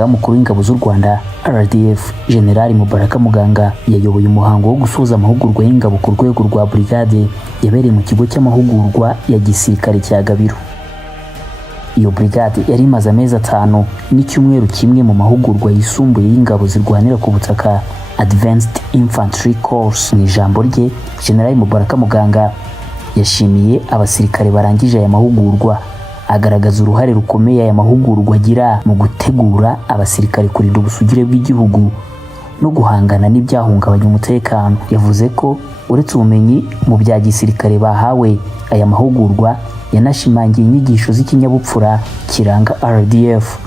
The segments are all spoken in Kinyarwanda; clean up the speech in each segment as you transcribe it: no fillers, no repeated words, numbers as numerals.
umugaba mukuru w'ingabo z'u Rwanda RDF General Mubaraka Muganga yayoboye umuhango wo gusoza amahugurwa y'ingabo ku rwego rwa brigade yabereye mu kigo cy'amahugurwa ya gisirikare cya Gabiro. Iyo brigade yari imaze amezi 5 n'icyumweru kimwe mu mahugurwa yisumbuye y'ingabo zirwanira ku butaka Advanced Infantry Course. Mu ijambo rye General Mubaraka Muganga yashimiye abasirikare barangije aya mahugurwa, agaragaza uruhare rukomeye aya mahugurwa agira mu gutegura abasirikare kurinda ubusugire bw'igihugu no guhangana n'ibyahungabanya umutekano. Yavuze ko uretse ubumenyi mu bya gisirikare bahawe, aya mahugurwa yanashimangiye inyigisho z'ikinyabupfura kiranga RDF,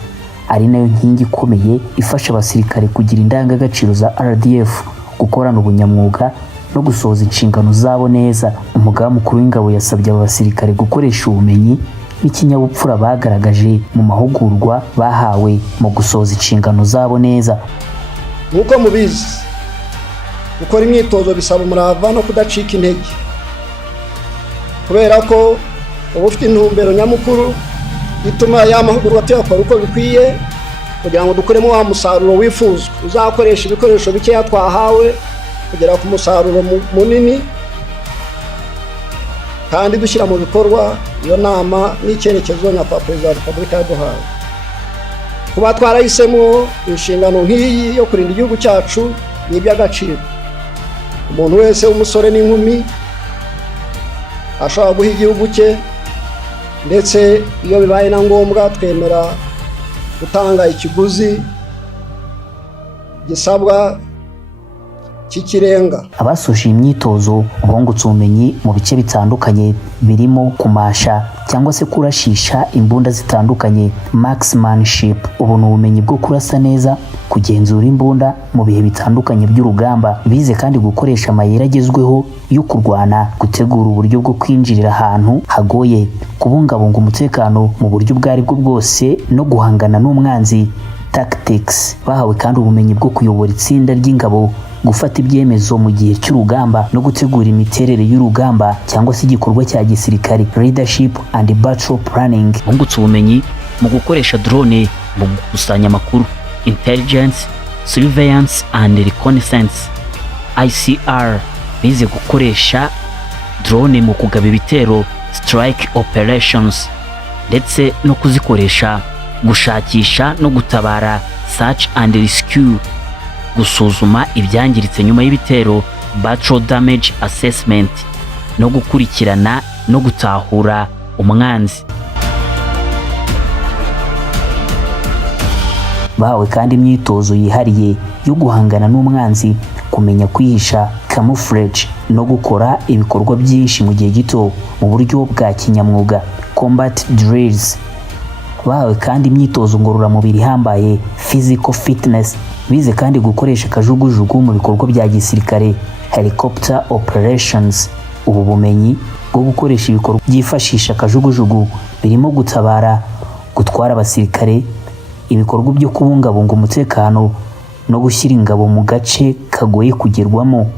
ari nayo nkingi ikomeye ifasha abasirikare kugira indangagaciro za RDF, gukorana ubunyamwuga no gusohoza inshingano zabo neza. Umugaba mukuru w'ingabo yasabye aba basirikare gukoresha ubumenyi n'ikinyabupfura bagaragaje mu mahugurwa bahawe mu gusohoza inshingano zabo neza. Nk'uko mubizi, gukora imyitozo bisaba umurava no kudacika intege, kubera ko uba ufite intumbero nyamukuru ituma ya mahugurwa tuyakora uko bikwiye kugira ngo dukuremo wa musaruro wifuzwa, uzakoresha ibikoresho bikeya twahawe kugera ku musaruro munini kandi dushyira mu bikorwa iyo nama n'icyerekezo nyakubahwa Perezida wa Repubulika yaduhaye. Kuba twarahisemo inshingano nk'iyi yo kurinda igihugu cyacu ni iby'agaciro. Umuntu wese w'umusore n'inkumi ashobora guha igihugu cye, ndetse iyo bibaye na ngombwa twemera gutanga ikiguzi gisabwa cy'ikirenga. Abasoje imyitozo bungutse ubumenyi mu bice bitandukanye birimo kumasha cyangwa se kurashisha imbunda zitandukanye, marksmanship, ubu ni ubumenyi bwo kurasa neza, kugenzura imbunda mu bihe bitandukanye by'urugamba. Bize kandi gukoresha amayeri agezweho yo kurwana, gutegura uburyo bwo kwinjirira ahantu hagoye, kubungabunga umutekano mu buryo ubwo aribwo bwose no guhangana n'umwanzi, tactics. Bahawe kandi ubumenyi bwo kuyobora itsinda ry'ingabo, gufata ibyemezo mu gihe cy'urugamba no gutegura imiterere y'urugamba cyangwa se igikorwa cya gisirikare, leadership and battle planning. Bungutse ubumenyi mu gukoresha drone mu gukusanya amakuru, intelligence, surveillance and reconnaissance, ICR. Bize gukoresha drone mu kugaba ibitero, strike operations, ndetse no kuzikoresha gushakisha no gutabara, search and rescue, gusuzuma ibyangiritse nyuma y'ibitero, battle damage assessment, no gukurikirana no gutahura umwanzi. Bahawe kandi imyitozo yihariye yo guhangana n'umwanzi, kumenya kwihisha, camouflage, no gukora ibikorwa byinshi mu gihe gito mu buryo bwa kinyamwuga, combat drills. Bahawe kandi imyitozo ngororamubiri ihambaye, physical fitness. Bize kandi gukoresha kajugujugu mu bikorwa bya gisirikare, helicopter operations. Ubu bumenyi bwo gukoresha ibikorwa byifashisha kajugujugu birimo gutabara, gutwara abasirikare, ibikorwa byo kubungabunga umutekano no gushyira ingabo mu gace kagoye kugerwamo.